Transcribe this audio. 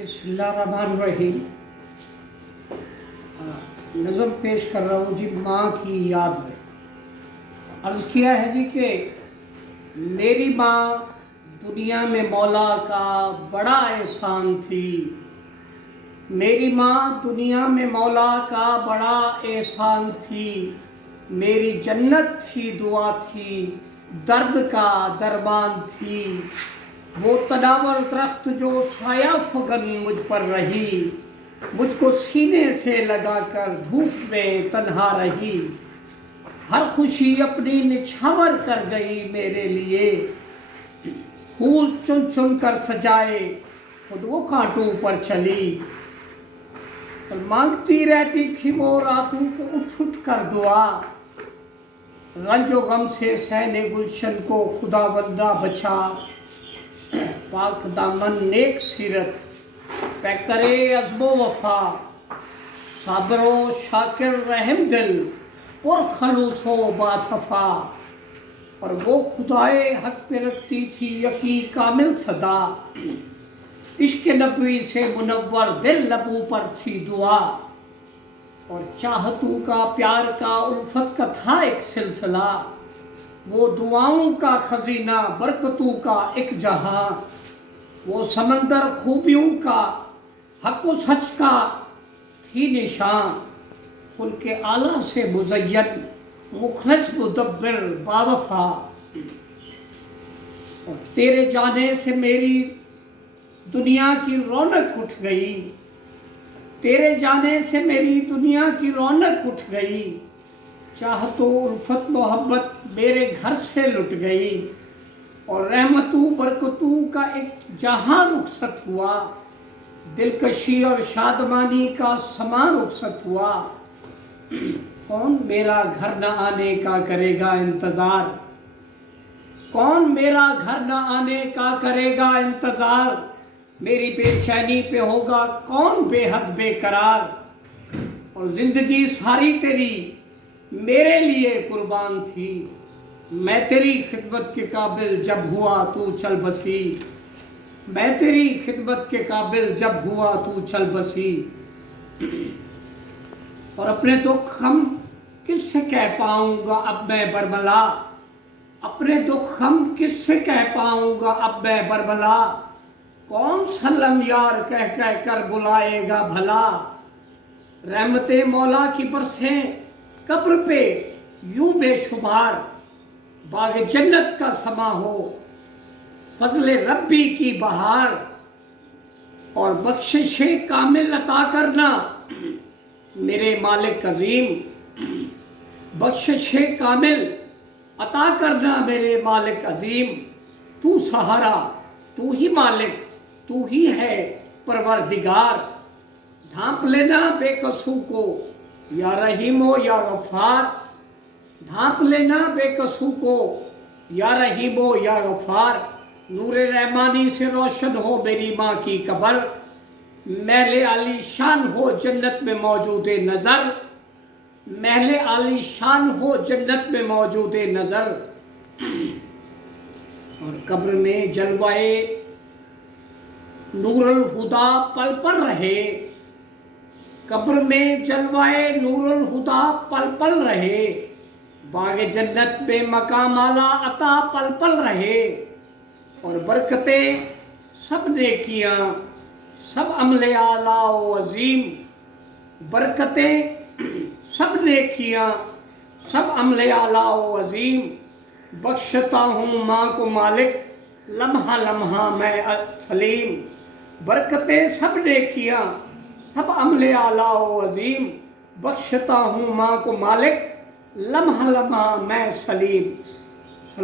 बिस्मिल्लाहिर्रहमानिर्रहीम। नज़म पेश कर रहा हूँ जी, माँ की याद में। अर्ज़ किया है जी कि मेरी माँ दुनिया में मौला का बड़ा एहसान थी। मेरी माँ दुनिया में मौला का बड़ा एहसान थी। मेरी जन्नत थी, दुआ थी, दर्द का दरमान थी। वो तनावर दरख्त जो साया फगन मुझ पर रही, मुझको सीने से लगाकर धूप में तन्हा रही। हर खुशी अपनी निछावर कर गई मेरे लिए, फूल चुन चुन कर सजाए खुद वो कांटों पर चली। और मांगती रहती थी वो रातों को उठ उठ कर दुआ, रंजो गम से सहने गुलशन को खुदावंदा बचा। पाक दामन नेक सीरत पे करे अज़्मो वफा, साबरो शाकिर रहम दिल पुर खलूसो बासफा। और वो खुदाए हक पे रखती थी यकी कामिल सदा, इश्क नबी से मुनव्वर दिल लबों पर थी दुआ। और चाहतों का, प्यार का, उल्फत का था एक सिलसिला, वो दुआओं का खजीना, बरकतों का एक जहां। वो समंदर खूबियों का, हक व सच का थी निशान, उनके आला से मुज़य्यन मुखलिस मुदब्बिर बावफा। और तेरे जाने से मेरी दुनिया की रौनक उठ गई, तेरे जाने से मेरी दुनिया की रौनक उठ गई। चाहतो उल्फत मोहब्बत मेरे घर से लुट गई, और रहमतों बरकतों का एक जहां रुखसत हुआ। दिलकशी और शादमानी का समा रुखसत हुआ। कौन मेरा घर न आने का करेगा इंतजार, कौन मेरा घर न आने का करेगा इंतजार। मेरी बेचैनी पे होगा कौन बेहद बेकरार, और जिंदगी सारी तेरी मेरे लिए कुर्बान थी। मैं तेरी खिदमत के काबिल जब हुआ तू चल बसी, मैं तेरी खिदमत के काबिल जब हुआ तू चल बसी। और अपने दुख हम किससे कह पाऊंगा अब मैं बरमला, अपने दुख हम किससे कह पाऊंगा अब मैं बरमला। कौन सल्लम यार कह कह कर बुलाएगा भला, रहमते मौला की बरसें कब्र पे यूं बेशुमार। बाग जन्नत का समा हो फजले रब्बी की बहार, और बख्शिशे कामिल अता करना मेरे मालिक अजीम। बख्शिशे कामिल अता करना मेरे मालिक अजीम। तू सहारा, तू ही मालिक, तू ही है परवरदिगार। ढांप लेना बेकसों को या रहीमो या गफ्फार, ढांप लेना बेकसों को या रहीमो या गफ्फार। नूरे रहमानी से रोशन हो मेरी माँ की कब्र, महले आली शान हो जन्नत में मौजूद नज़र, महले आली शान हो जन्नत में मौजूद नज़र। और कब्र में जलवाए नूरुल हुदा पल पल रहे, कब्र में जलवाए नूरुल हुदा पल पल रहे। बाग जन्नत में मकाम आला अता पल पल रहे। और बरकतें सब नेकियां सब अमले आला व अजीम, बरकतें सब नेकियां सब अमले आला व अजीम। बख्शता हूँ माँ को मालिक लम्हा लम्हा मैं सलीम, बरकतें सब नेकियां सब अमले आला व अजीम। बख्शता हूँ माँ को मालिक लम्हा लम्हा मैं सलीम।